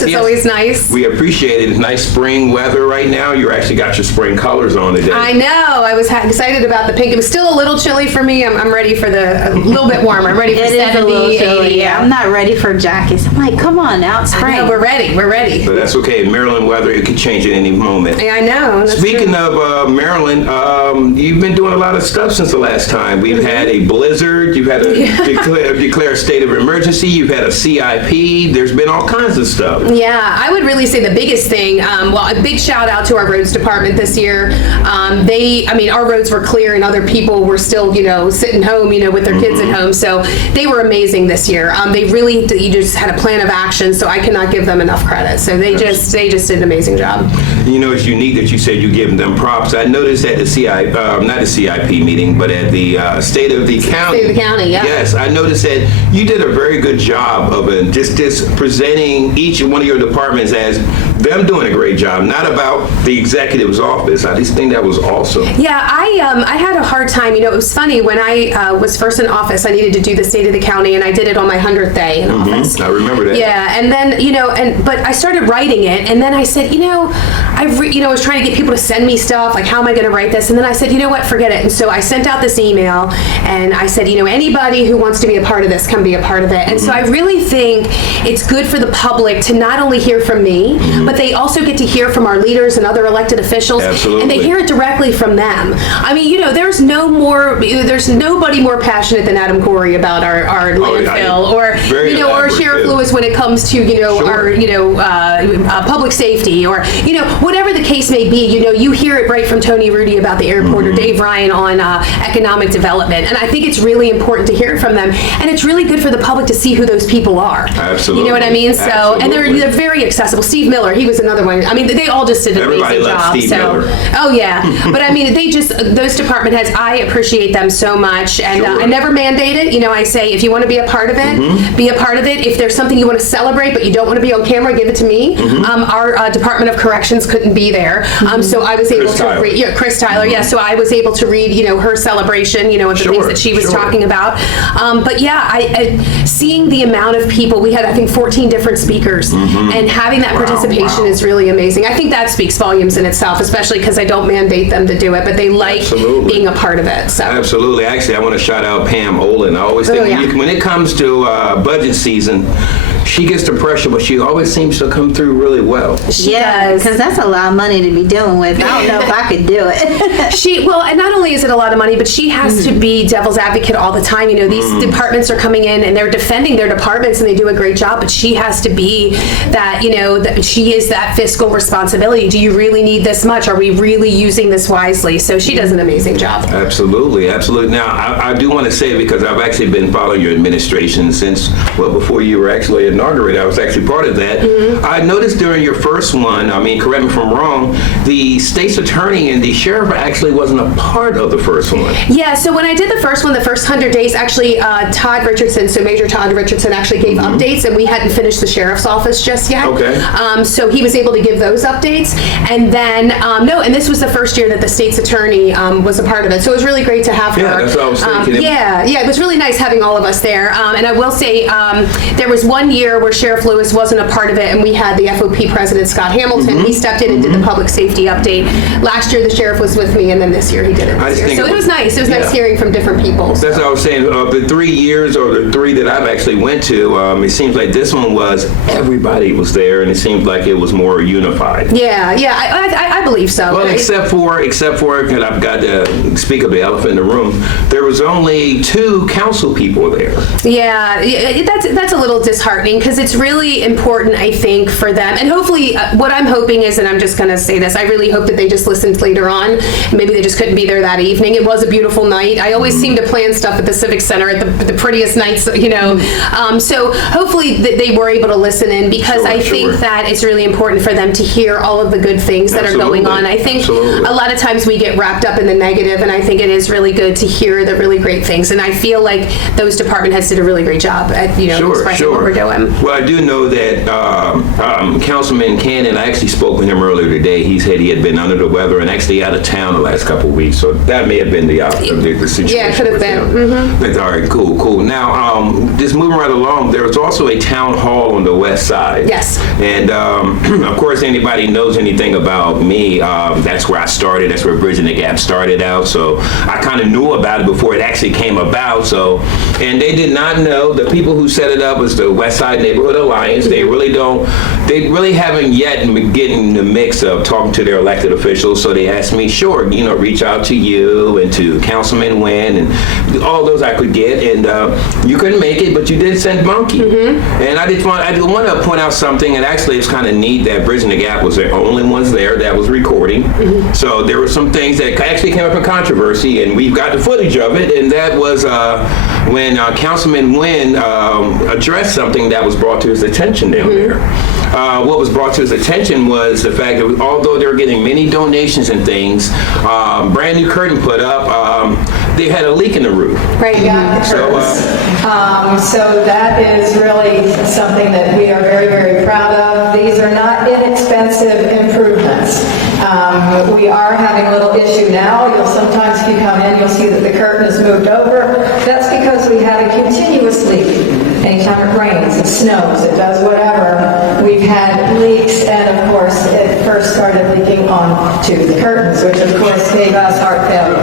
Yes, It's yes. always nice. We appreciate it. It's nice spring weather right now. You actually got your spring colors on today. I know. I was excited about the pink. It was still a little chilly for me. I'm ready for a little bit warmer. I'm ready for It 70, is a little chilly. 80. Yeah, I'm not ready for jackets. I'm like, come on, now it's spring. No, we're ready. We're ready. But that's okay. Maryland weather, it could change at any moment. Yeah, I know. That's Speaking true. of Maryland, you've been doing a lot of stuff since the last time. We've had a blizzard. You've had to declare a state of emergency. You've had a CIP. There's been all kinds of stuff. Yeah, I would really say the biggest thing, well, a big shout out to our roads department this year. Our roads were clear and other people were still, sitting home, with their kids at home. So they were amazing this year. You just had a plan of action, so I cannot give them enough credit. So they just did an amazing job. It's unique that you said you give them props. I noticed at the not the CIP meeting, but at the State of the County. State of the County, yeah. Yes, I noticed that you did a very good job of just presenting each one of your departments as them doing a great job, not about the executive's office. I just think that was awesome. Yeah, I had a hard time. It was funny when I was first in office. I needed to do the State of the County, and I did it on my 100th day in office. I remember that. Yeah, and then but I started writing it, and then I said, I was trying to get people to send me stuff, like how am I going to write this? And then I said, you know what, forget it. And so I sent out this email, and I said, anybody who wants to be a part of this can be a part of it. And so I really think it's good for the public to not only hear from me, but they also get to hear from our leaders and other elected officials. Absolutely. And they hear it directly from them. There's nobody more passionate than Adam Corey about our landfill, or Sheriff Lewis when it comes to our public safety, or whatever the case may be. You hear it right from Tony Rudy about the airport, or Dave Ryan on economic development, and I think it's really important to hear it from them, and it's really good for the public to see who those people are. Absolutely. You know what I mean? So, Absolutely. and they're very accessible. Steve Miller, he was another one. They all just did an amazing job. Steve Miller. Oh yeah, but those department heads, I appreciate them so much, and Sure. I never mandate it. I say if you want to be a part of it, be a part of it. If there's something you want to celebrate but you don't want to be on camera, give it to me. Our Department of Corrections couldn't be there, so I was able to read. Yeah, Chris Tyler. Yeah, so I was able to read, her celebration, of the things that she was talking about. But yeah, I seeing the amount of people we had, I think 14 different speakers, and having that participation is really amazing. I think that speaks volumes in itself, especially because I don't mandate them to do it, but they like being a part of it. So absolutely. Actually, I want to shout out Pam Olin. I always think when it comes to budget season, she gets the pressure, but she always seems to come through really well. She does. Because that's a lot of money to be dealing with. I don't know if I could do it. And not only is it a lot of money, but she has to be devil's advocate all the time. These departments are coming in and they're defending their departments and they do a great job, but she has to be that, that she is that fiscal responsibility. Do you really need this much? Are we really using this wisely? So she does an amazing job. Absolutely. Now, I do want to say, because I've actually been following your administration since, before you were actually inaugurated, I was actually part of that. I noticed during your first one, correct me if I'm wrong, the state's attorney and the sheriff actually wasn't a part of the first one. Yeah, so when I did the first one, the first 100 days, actually Todd Richardson, so Major Todd Richardson actually gave updates, and we hadn't finished the sheriff's office just yet. Okay. So he was able to give those updates. And then, and this was the first year that the state's attorney was a part of it. So it was really great to have her. Yeah, that's what I was thinking. It was really nice having all of us there. And I will say, there was one year where Sheriff Lewis wasn't a part of it, and we had the FOP president, Scott Hamilton. He stepped in and did the public safety update. Last year, the sheriff was with me, and then this year he did it this year. So it was nice. It was nice hearing from different people. That's what I was saying. The 3 years, or the 3 that I've actually went to, it seems like this one was, everybody was there, and it seemed like it was more unified. Yeah, I believe so. Well, right? except for, and I've got to speak of the elephant in the room, there was only 2 council people there. Yeah, that's a little disheartening, because it's really important, I think, for them. And hopefully, what I'm hoping is, and I'm just going to say this, I really hope that they just listened later on. Maybe they just couldn't be there that evening. It was a beautiful night. I always seem to plan stuff at the Civic Center at the prettiest nights, So hopefully they were able to listen in, because I think that it's really really important for them to hear all of the good things that are going on. I think a lot of times we get wrapped up in the negative, and I think it is really good to hear the really great things. And I feel like those department heads did a really great job at expressing what we're doing. Well, I do know that Councilman Cannon, I actually spoke with him earlier today. He said he had been under the weather and actually out of town the last couple of weeks. So that may have been the situation. Yeah, it could have been. That's all right, cool. Now, just moving right along, there was also a town hall on the west side. Yes. And of course, anybody knows anything about me, that's where I started. That's where Bridging the Gap started out. So I kind of knew about it before it actually came about. So, and they did not know, the people who set it up was the Westside Neighborhood Alliance. They really haven't yet been getting the mix of talking to their elected officials. So they asked me, sure, reach out to you and to Councilman Wynn and all those I could get. And you couldn't make it, but you did send Monkey. And I want to point out something, and actually it's kind of neat that Bridging the Gap was the only ones there that was recording. So there were some things that actually came up in controversy, and we've got the footage of it, and that was when Councilman Wynn addressed something that was brought to his attention down there. What was brought to his attention was the fact that although they were getting many donations and things, brand new curtain put up, they had a leak in the roof. Right. Yeah. So that is really something that we are very, very proud of. These are not inexpensive improvements. We are having a little issue now. Sometimes if you come in, you'll see that the curtain is moved over. That's because we have a continuous leak. Anytime it rains, it snows, it does whatever. We've had leaks, and of course, it first started leaking onto the curtains, which of course gave us heart failure.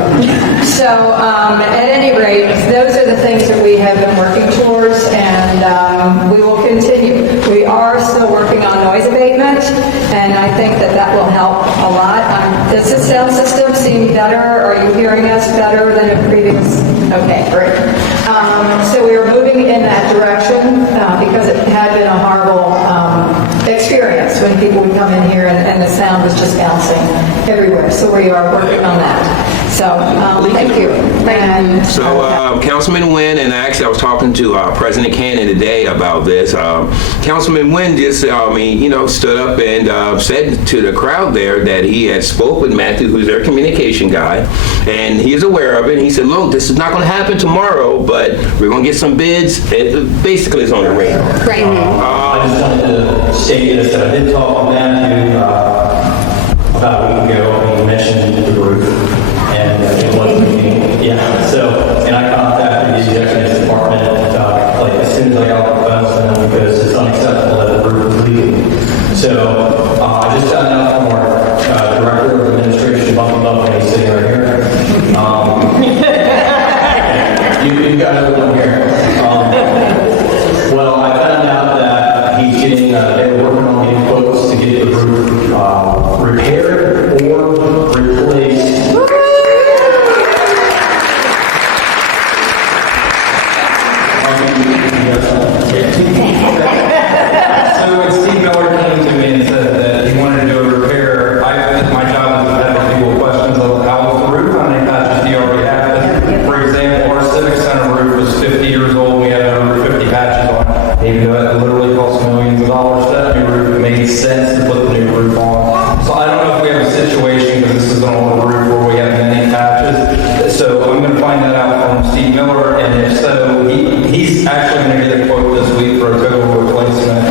So at any rate, those are the things that we have been working towards, and we will continue. We are still working on noise abatement, and I think that will help a lot. Does the sound system seem better? Are you hearing us better than the previous? Okay, great. So we are moving in that direction because it had been a horrible experience when people would come in here and the sound was just bouncing everywhere. So we are working on that. So thank you. And, Councilman Wynn, and actually I was talking to President Cannon today about this. Councilman Wynn just, stood up and said to the crowd there that he had spoke with Matthew, who's their communication guy, and he is aware of it. And he said, look, this is not going to happen tomorrow, but we're going to get some bids. Basically, it's on the radar. Right. I just wanted to state this, that I did talk with Matthew about a week ago, and he mentioned the roof, and it wasn't me. Yeah, so, and I contacted the executive department, as soon as I got the phone to them, because it's unacceptable that the roof is leaking. So, I just found out from our director of administration, Bumpy Bumpy, he's sitting right here. You got everyone here. Well, I found out that he's getting, they were working on getting quotes to get the roof repaired or replaced. So when Steve Miller came to me and said that he wanted to do a repair, my job is to ask people questions of how was the roof, how many patches do you already have? For example, our Civic Center roof was 50 years old. We had over 50 patches on it. Even though it literally cost millions of dollars to that new roof, it made sense to put the new roof on. So I don't know if we have a situation, because this is an old roof, where we have many patches. So I'm going to find that out from Steve Miller, and if so, he's actually going to get a quote this week for a total replacement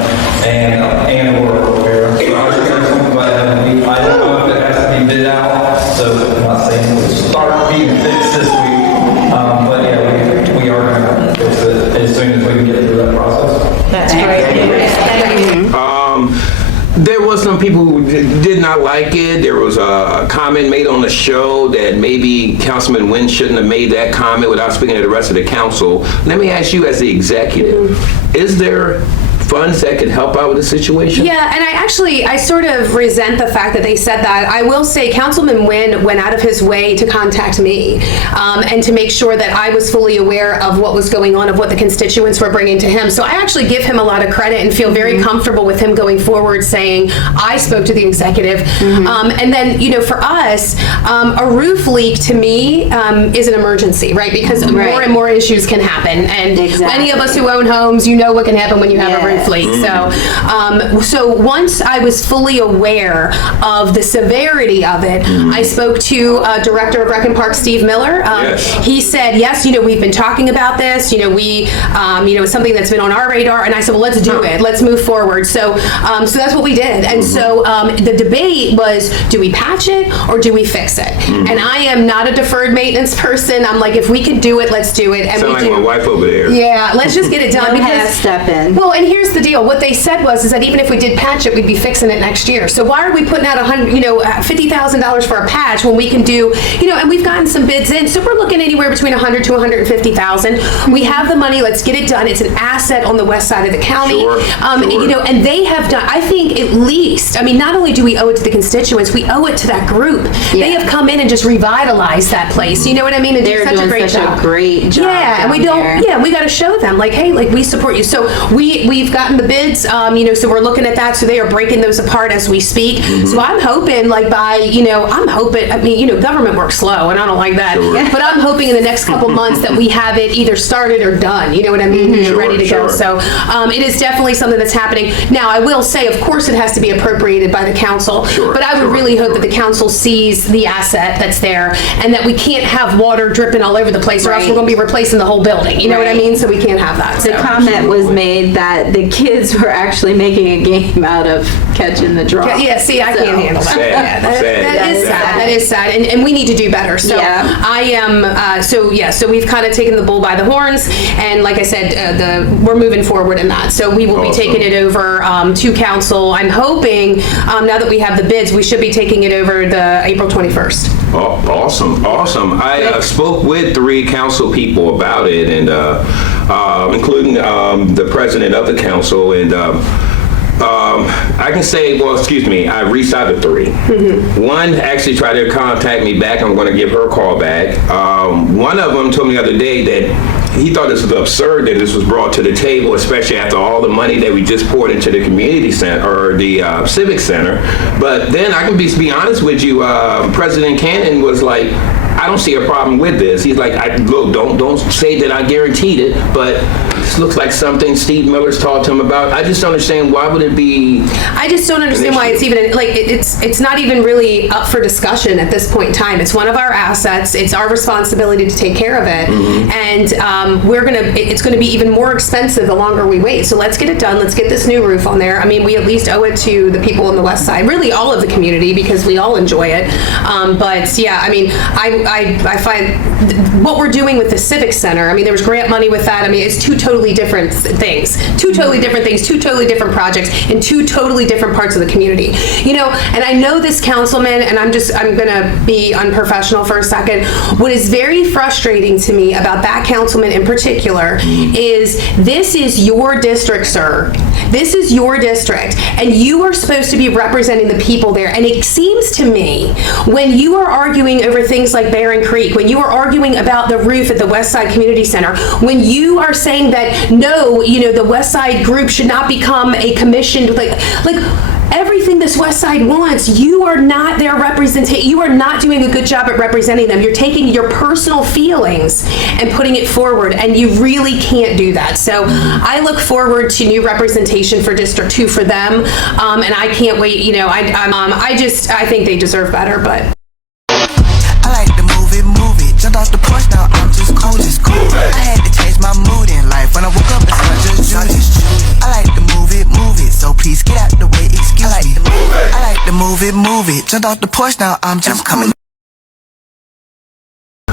and or repair. So I was going to talk about that. I don't know if it has to be bid out, so I'm not saying we'll start being fixed this week. But yeah, we are going to fix it as soon as we can get through that process. that's great. Thank you. There was some people who did not like it. There was a comment made on the show that maybe Councilman Wynn shouldn't have made that comment without speaking to the rest of the council. Let me ask you as the executive, is there funds that could help out with the situation? Yeah, and I sort of resent the fact that they said that. I will say Councilman Wynn went out of his way to contact me and to make sure that I was fully aware of what was going on, of what the constituents were bringing to him. So I actually give him a lot of credit and feel very comfortable with him going forward saying, I spoke to the executive. And then, for us, a roof leak to me is an emergency, right? Because more and more issues can happen. And Exactly. many of us who own homes, what can happen when you have a roof briefly. So once I was fully aware of the severity of it, I spoke to Director of Rec and Park, Steve Miller. Yes. He said, yes, we've been talking about this. It's something that's been on our radar. And I said, well, let's do it. Let's move forward. So that's what we did. And so the debate was, do we patch it or do we fix it? And I am not a deferred maintenance person. I'm like, if we could do it, let's do it. And Sound we like do. my wife over there. Yeah, let's just get it done. No half stepping. Well, and here's the deal. What they said is that even if we did patch it, we'd be fixing it next year. So why are we putting out $50,000 for a patch when we can do, and we've gotten some bids in. So we're looking anywhere between $100,000 to $150,000. We have the money. Let's get it done. It's an asset on the west side of the county. Sure. And they have done. I think at least. Not only do we owe it to the constituents, we owe it to that group. They have come in and just revitalized that place. You know what I mean? And They're such doing a great such job. a great job. Yeah, and we down don't. there. Yeah, we got to show them like, hey, like we support you. So we've gotten the bids. So we're looking at that. So they are breaking those apart as we speak. So I'm hoping government works slow, and I don't like that. Sure. But I'm hoping in the next couple months that we have it either started or done. You know what I mean? Ready to go. So it is definitely something that's happening. Now, I will say, of course, it has to be appropriated by the council. But I would really hope that the council sees the asset that's there, and that we can't have water dripping all over the place, or else Right. we're going to be replacing the whole building. You know what I Right. mean? So we can't have that. The comment was made that the kids were actually making a game out of catching the draw. Yeah, see, I can't handle that. Sad. Yeah, that is Sad. sad. That is sad, and we need to do better. So Yeah. I am. So we've kind of taken the bull by the horns, and like I said, we're moving forward in that. So we will be Awesome. taking it over to council. I'm hoping now that we have the bids, we should be taking it over the April 21st. Oh, awesome. I spoke with 3 council people about it, and including the president of the council, and I can say, I reached out to 3. One actually tried to contact me back. I'm going to give her a call back. One of them told me the other day that he thought this was absurd that this was brought to the table, especially after all the money that we just poured into the community center or the civic center. But then I can be honest with you, President Cannon was like, I don't see a problem with this. He's like, look, don't say that I guaranteed it, but this looks like something Steve Miller's talked to him about. I just don't understand, why would it be? I just don't understand why it's even it's not even really up for discussion at this point in time. It's one of our assets. It's our responsibility to take care of it, and it's gonna be even more expensive the longer we wait. So let's get it done. Let's get this new roof on there. We at least owe it to the people on the west side, really all of the community, because we all enjoy it. But yeah, I find what we're doing with the civic center. There was grant money with that. It's 2 totally different things, 2 totally different projects in 2 totally different parts of the community. And I know this councilman, and I'm gonna be unprofessional for a second. What is very frustrating to me about that councilman in particular is this is your district, sir. This is your district, and you are supposed to be representing the people there. And it seems to me, when you are arguing over things like Barron Creek, when you are arguing about the roof at the Westside Community Center, when you are saying that no, the Westside group should not become a commissioned, like everything this West Side wants, you are not their representation. You are not doing a good job at representing them. You're taking your personal feelings and putting it forward, and you really can't do that. So I look forward to new representation for District 2 for them, and I can't wait. I think they deserve better, but. I like to move it, jumped off the porch, now I'm just cool. I had to change my mood in life, when I woke up, I just do this. I like to move it, so please get out the way, excuse me. I like to move it, jumped off the porch, now I'm just coming.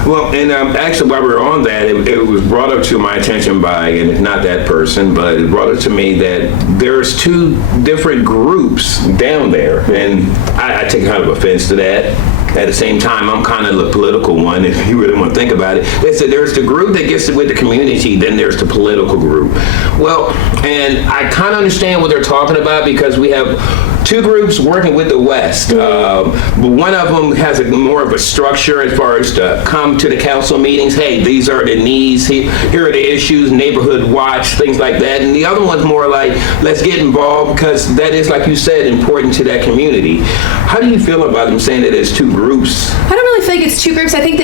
Well, and actually, while we're on that, it was brought up to my attention by, and it's not that person, but it brought it to me that there's 2 different groups down there, and I take kind of offense to that. At the same time, I'm kind of the political one, if you really want to think about it. They said there's the group that gets with the community, then there's the political group. Well, and I kind of understand what they're talking about, because we have two groups working with the West. But one of them has more of a structure as far as to come to the council meetings. Hey, these are the needs. Here are the issues, neighborhood watch, things like that. And the other one's more like, let's get involved because that is, like you said, important to that community. How do you feel about them saying that there's two groups? I don't really think it's two groups. I think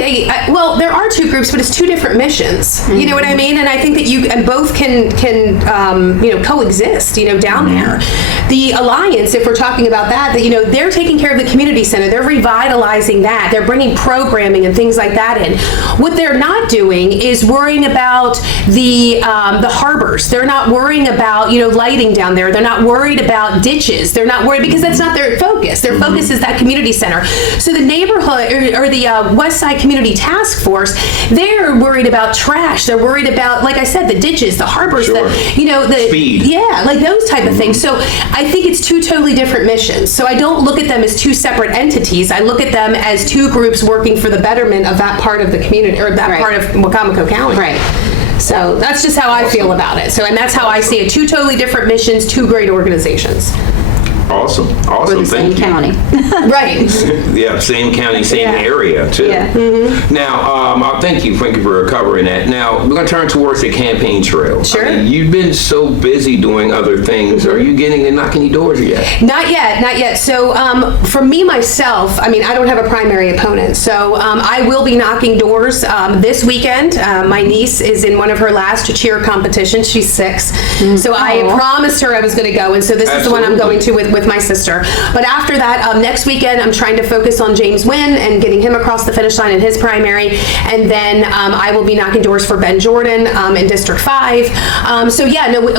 well, there are two groups, but it's two different missions. You know what I mean? And I think that both can coexist, down there. The Alliance, if we're talking about that, they're taking care of the community center. They're revitalizing that. They're bringing programming and things like that in. What they're not doing is worrying about the harbors. They're not worrying about, lighting down there. They're not worried about ditches. They're not worried because that's not their focus. Their focus is that community center. So the neighborhood or the Westside Community Task Force, they're worried about trash. They're worried about, like I said, the ditches, the harbors, Sure. the speed. Yeah, like those type of things. So I think it's two totally different missions. So I don't look at them as two separate entities. I look at them as two groups working for the betterment of that part of the community or that part of Wacomico County. Right. So that's just how I feel about it. So, and that's how I see it. Two totally different missions, two great organizations. Awesome. For the same county. Right. Yeah, same county, same Yeah. area, too. Yeah. Now, thank you for covering that. Now, we're going to turn towards the campaign trail. Sure. I mean, you've been so busy doing other things. Are you getting and knocking any doors yet? Not yet. So for me, myself, I don't have a primary opponent. So I will be knocking doors this weekend. My niece is in one of her last cheer competitions. She's 6. So I promised her I was going to go. And so this is the one I'm going to with my sister. But after that, next weekend, I'm trying to focus on James Wynn and getting him across the finish line in his primary. And then I will be knocking doors for Ben Jordan in District 5.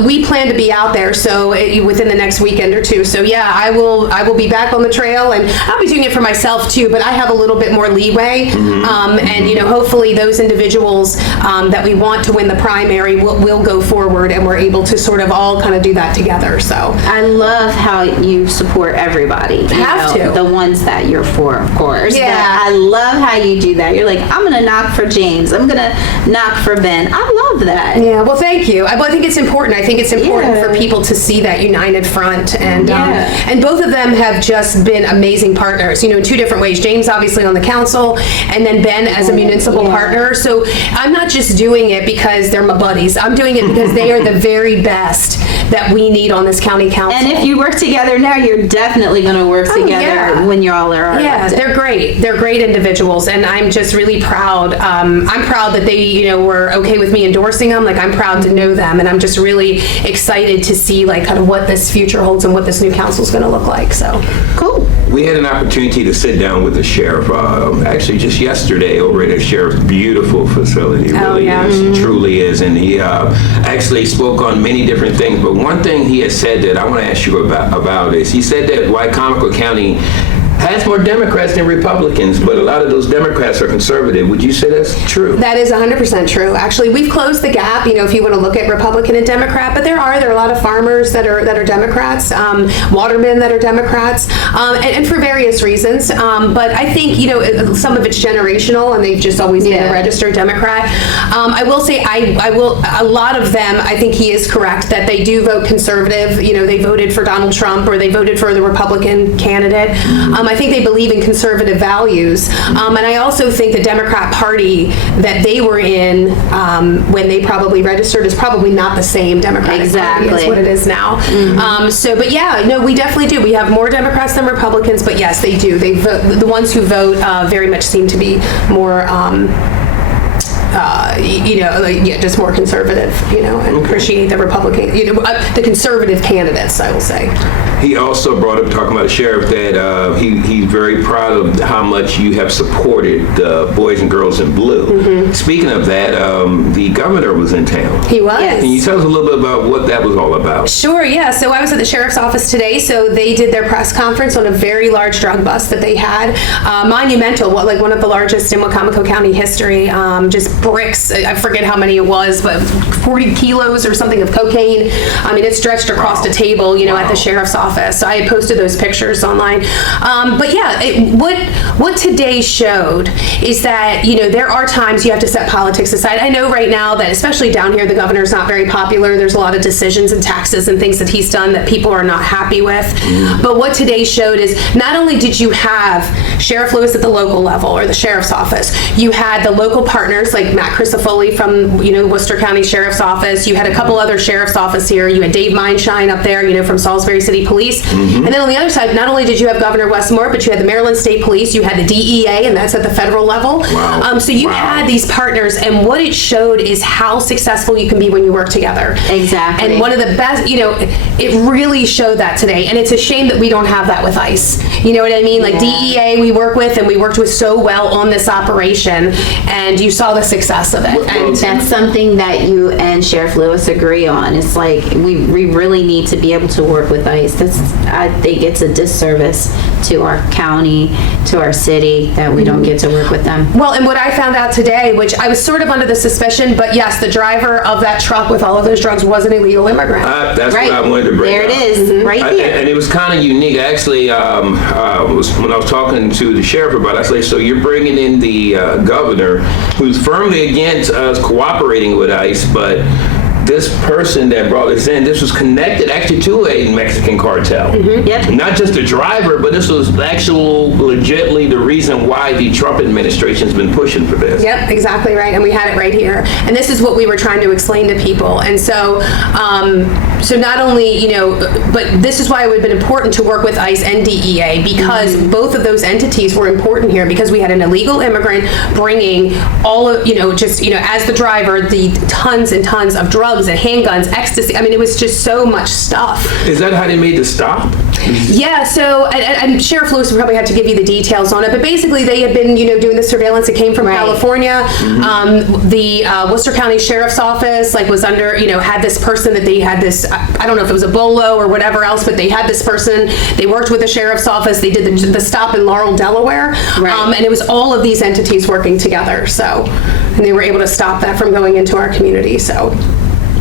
We plan to be out there within the next weekend or two. So yeah, I will be back on the trail, and I'll be doing it for myself too, but I have a little bit more leeway. Hopefully those individuals that we want to win the primary will go forward, and we're able to sort of all kind of do that together. So I love how you support everybody. Have to. The ones that you're for, of course. Yeah. But I love how you do that. You're like, I'm going to knock for James. I'm going to knock for Ben. I love that. yeah, well, thank you. I think it's important. I think it's important for people to see that united front, and and both of them have just been amazing partners. In two different ways. James obviously on the council, and then Ben as a municipal partner. So I'm not just doing it because they're my buddies. I'm doing it because they are the very best that we need on this county council. And if you work together now, you're definitely going to work together when you all are Yeah, elected. they're great. They're great individuals, and I'm just really proud. I'm proud that they, were okay with me endorsing them. Like, I'm proud to know them, and I'm just really excited to see like kind of what this future holds and what this new council is going to look like. So Cool. We had an opportunity to sit down with the sheriff, actually just yesterday over at the sheriff's beautiful facility. It really is. It truly is. And he actually spoke on many different things. But one thing he has said that I want to ask you about is he said that Wacomico County has more Democrats than Republicans, but a lot of those Democrats are conservative. Would you say that's true? that is 100% true. Actually, we've closed the gap, if you want to look at Republican and Democrat, but there are a lot of farmers that are Democrats, watermen that are Democrats, and for various reasons. But I think, some of it's generational, and they've just always been a registered Democrat. I will say a lot of them, I think he is correct that they do vote conservative. They voted for Donald Trump, or they voted for the Republican candidate. I think they believe in conservative values. And I also think the Democrat Party that they were in when they probably registered is probably not the same Democratic Party as what it is now. We definitely do. We have more Democrats than Republicans, but yes, they do. They vote, the ones who vote very much seem to be more just more conservative, and appreciate the Republican, the conservative candidates, I will say. He also brought up, talking about the sheriff, that he's very proud of how much you have supported the Boys and Girls in Blue. Speaking of that, the governor was in town. He was. Can you tell us a little bit about what that was all about? Sure, yeah. So I was at the sheriff's office today. So they did their press conference on a very large drug bust that they had. Monumental, one of the largest in Wacomico County history. Just bricks. I forget how many it was, but 40 kilos or something of cocaine. I mean, it stretched across the table, at the sheriff's office. So I had posted those pictures online. But yeah, what today showed is that, there are times you have to set politics aside. I know right now that, especially down here, the governor's not very popular. There's a lot of decisions and taxes and things that he's done that people are not happy with. But what today showed is not only did you have Sheriff Lewis at the local level or the sheriff's office, you had the local partners like Matt Crisafulli from, Worcester County Sheriff's Office. You had a couple other sheriff's office here. You had Dave Mindshine up there, from Salisbury City Police. And then on the other side, not only did you have Governor Westmore, but you had the Maryland State Police, you had the DEA, and that's at the federal level. So you had these partners, and what it showed is how successful you can be when you work together. Exactly. And one of the best, it really showed that today. And it's a shame that we don't have that with ICE. You know what I mean? Like DEA we work with, and we worked with so well on this operation, and you saw the success of it. And that's something that you and Sheriff Lewis agree on. It's like we really need to be able to work with ICE. I think it's a disservice to our county, to our city, that we don't get to work with them. Well, and what I found out today, which I was sort of under the suspicion, but yes, the driver of that truck with all of those drugs was an illegal immigrant. That's what I wanted to bring There up. it is, right there. And it was kind of unique. Actually, when I was talking to the sheriff about it, I said, so you're bringing in the governor who's firmly against us cooperating with ICE, but this person that brought us in, this was connected actually to a Mexican cartel. Yep. Not just the driver, but this was legitimately the reason why the Trump administration's been pushing for this. Yep, exactly right. And we had it right here. And this is what we were trying to explain to people. And so, so not only, but this is why it would have been important to work with ICE and DEA, because both of those entities were important here, because we had an illegal immigrant bringing all of, as the driver, the tons and tons of drugs and handguns, ecstasy. I mean, it was just so much stuff. Is that how they made the stop? Yeah, so, and Sheriff Lewis would probably have to give you the details on it, but basically they had been, doing the surveillance. It came from California. The Worcester County Sheriff's Office, was under, had this person that they had this, I don't know if it was a bolo or whatever else, but they had this person. They worked with the Sheriff's Office. They did the stop in Laurel, Delaware. And it was all of these entities working together. So, and they were able to stop that from going into our community. So.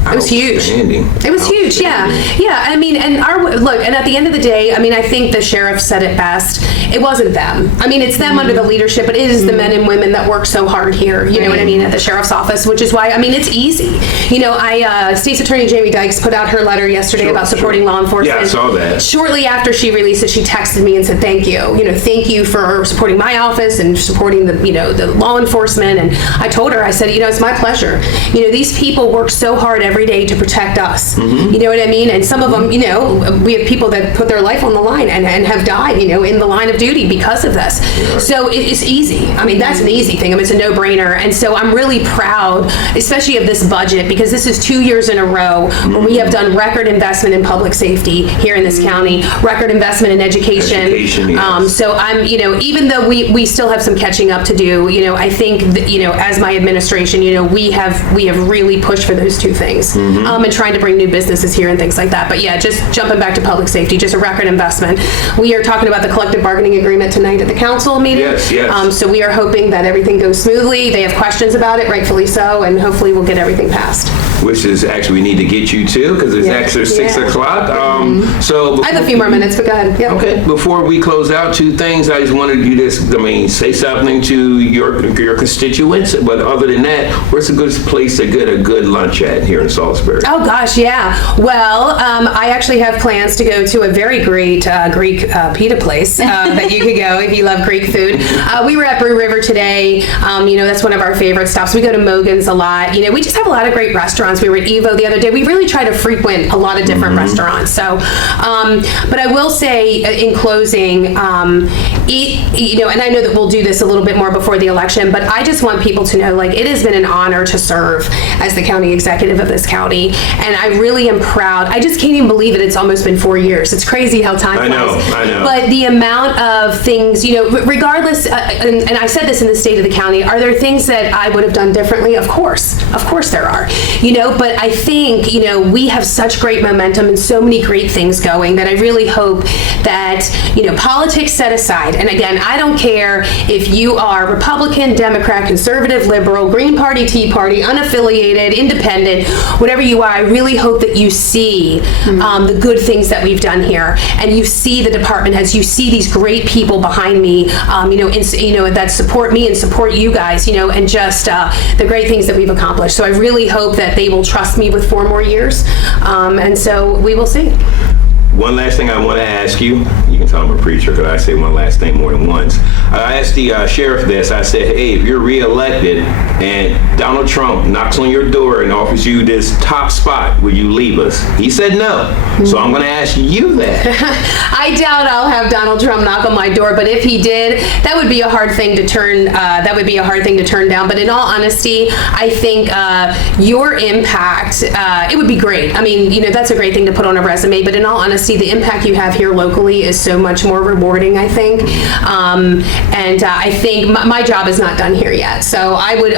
It was huge. It was huge, yeah. Yeah, I mean, and and at the end of the day, I mean, I think the sheriff said it best. It wasn't them. I mean, it's them under the leadership, but it is the men and women that work so hard here, you know what I mean, at the sheriff's office, which is why, I mean, it's easy. State's Attorney Jamie Dykes put out her letter yesterday about supporting law enforcement. Yeah, I saw that. Shortly after she released it, she texted me and said, thank you. Thank you for supporting my office and supporting the law enforcement. And I told her, I said, it's my pleasure. These people work so hard every day to protect us. You know what I mean? And some of them, we have people that put their life on the line and have died, in the line of duty because of this. Yeah. So it's easy. I mean, that's an easy thing. I mean, it's a no-brainer. And so I'm really proud, especially of this budget, because this is 2 years in a row where we have done record investment in public safety here in this county, record investment in education. Yes. So I'm, even though we still have some catching up to do, I think that, as my administration, we have really pushed for those two things. And trying to bring new businesses here and things like that. But yeah, just jumping back to public safety, just a record investment. We are talking about the collective bargaining agreement tonight at the council meeting. Yes. So we are hoping that everything goes smoothly. They have questions about it, rightfully so, and hopefully we'll get everything passed. Which is actually, we need to get you to, because it's actually 6 o'clock. So I have a few more minutes, but go ahead. Yeah. Okay. Before we close out, 2 things. I just wanted you to, say something to your constituents. But other than that, where's a good place to get a good lunch at here in Salisbury? Oh gosh, yeah. Well, I actually have plans to go to a very great Greek pita place that you could go if you love Greek food. We were at Brew River today. That's one of our favorite stops. We go to Mogan's a lot. We just have a lot of great restaurants. We were at Evo the other day. We really try to frequent a lot of different restaurants. So, but I will say in closing, and I know that we'll do this a little bit more before the election, but I just want people to know, it has been an honor to serve as the county executive of this county. And I really am proud. I just can't even believe it. It's almost been 4 years. It's crazy how time flies. I know. But the amount of things, regardless, and I said this in the state of the county, are there things that I would have done differently? Of course there are. but I think, we have such great momentum and so many great things going that I really hope that, politics set aside. And again, I don't care if you are Republican, Democrat, conservative, liberal, Green Party, Tea Party, unaffiliated, independent, whatever you are, I really hope that you see the good things that we've done here. And you see the department heads, you see these great people behind me, that support me and support you guys, and just the great things that we've accomplished. So I really hope that they will trust me with 4 more years. And so we will see. One last thing I want to ask you. You can tell I'm a preacher because I say one last thing more than once. I asked the sheriff this. I said, hey, if you're reelected and Donald Trump knocks on your door and offers you this top spot, will you leave us? He said no. So I'm going to ask you that. I doubt I'll have Donald Trump knock on my door, but if he did, that would be a hard thing to turn. Down. But in all honesty, I think your impact, it would be great. I mean, that's a great thing to put on a resume. But in all honesty, the impact you have here locally is so much more rewarding, I think. And I think my job is not done here yet. So I would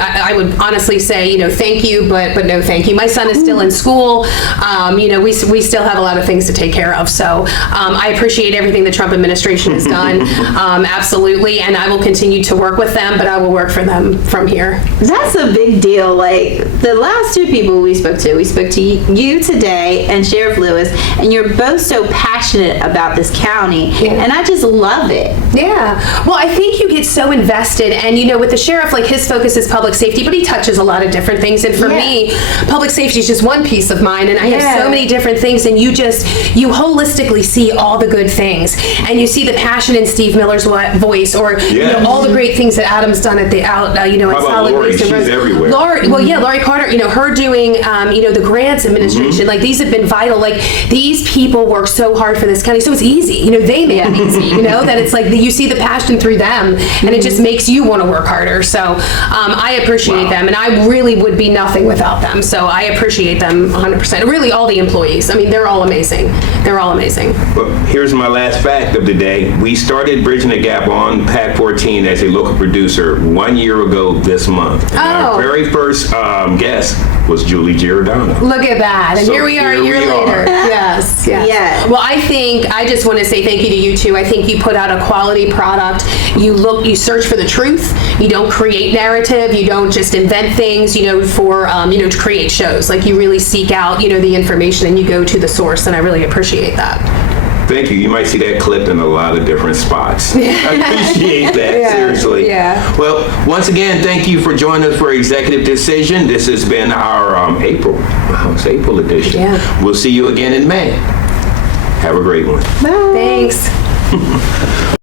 honestly say, thank you, but no thank you. My son is still in school. We still have a lot of things to take care of. So I appreciate everything the Trump administration has done. Absolutely. And I will continue to work with them, but I will work for them from here. That's a big deal. Like the last 2 people we spoke to you today and Sheriff Lewis, and you're both so passionate about this county, and I just love it. Yeah. Well, I think you get so invested, and with the sheriff, like his focus is public safety, but he touches a lot of different things. And for me, public safety is just one piece of mine, and I have so many different things, and you holistically see all the good things, and you see the passion in Steve Miller's voice, or all the great things that Adam's done at Solid Lori? Waste. She's everywhere. Lori Carter, her doing, the grants administration, like these have been vital. Like these people work so hard for this county, so it's easy. They make it easy. That it's like you see the passion through them, and it just makes you want to work harder. So I appreciate them, and I really would be nothing without them. So I appreciate them 100%. Really, all the employees. I mean, they're all amazing. They're all amazing. Well, here's my last fact of the day. We started Bridging the Gap on PAC 14 as a local producer 1 year ago this month. And our very first guest was Julie Giordano. Look at that. And So here we are a year later. Yes. Well, I just want to say thank you to you two. I think you put out a quality product. You search for the truth. You don't create narrative. You don't just invent things, to create shows. Like you really seek out, the information, and you go to the source. And I really appreciate that. Thank you. You might see that clipped in a lot of different spots. I appreciate that, seriously. Yeah. Well, once again, thank you for joining us for Executive Decision. This has been our April edition. Yeah. We'll see you again in May. Have a great one. Bye. Thanks.